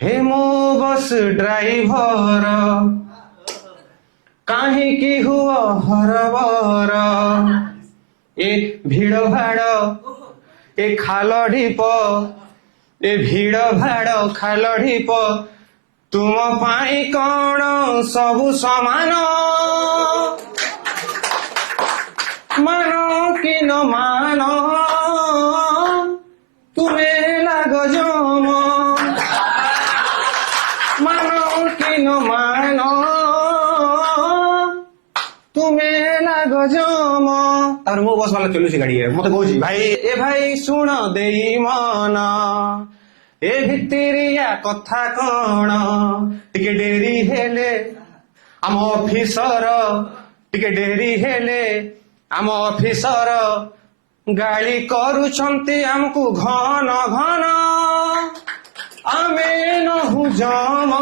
हे मो bus driver काहींकी हुआ harbour ए भिड़ भाड़ ए खाल ढीप ए भिड़ भाड़ खाल ढीप तुम पाई कौन सबु समान मानो कि न मानो तुम्हें लाग जम मानो कि न मानो तुम्हें लाग जम तार मो बस वाला चलुची गाड़ी है मत कहूँ भाई ए भाई शुण देई मन ए भितरिया कथा कौन टिके डेरी हेले आम ऑफिसर टिके डेरी हेले आम ऑफिसर गाली करुछंती हमको घन घन आमे नहु जम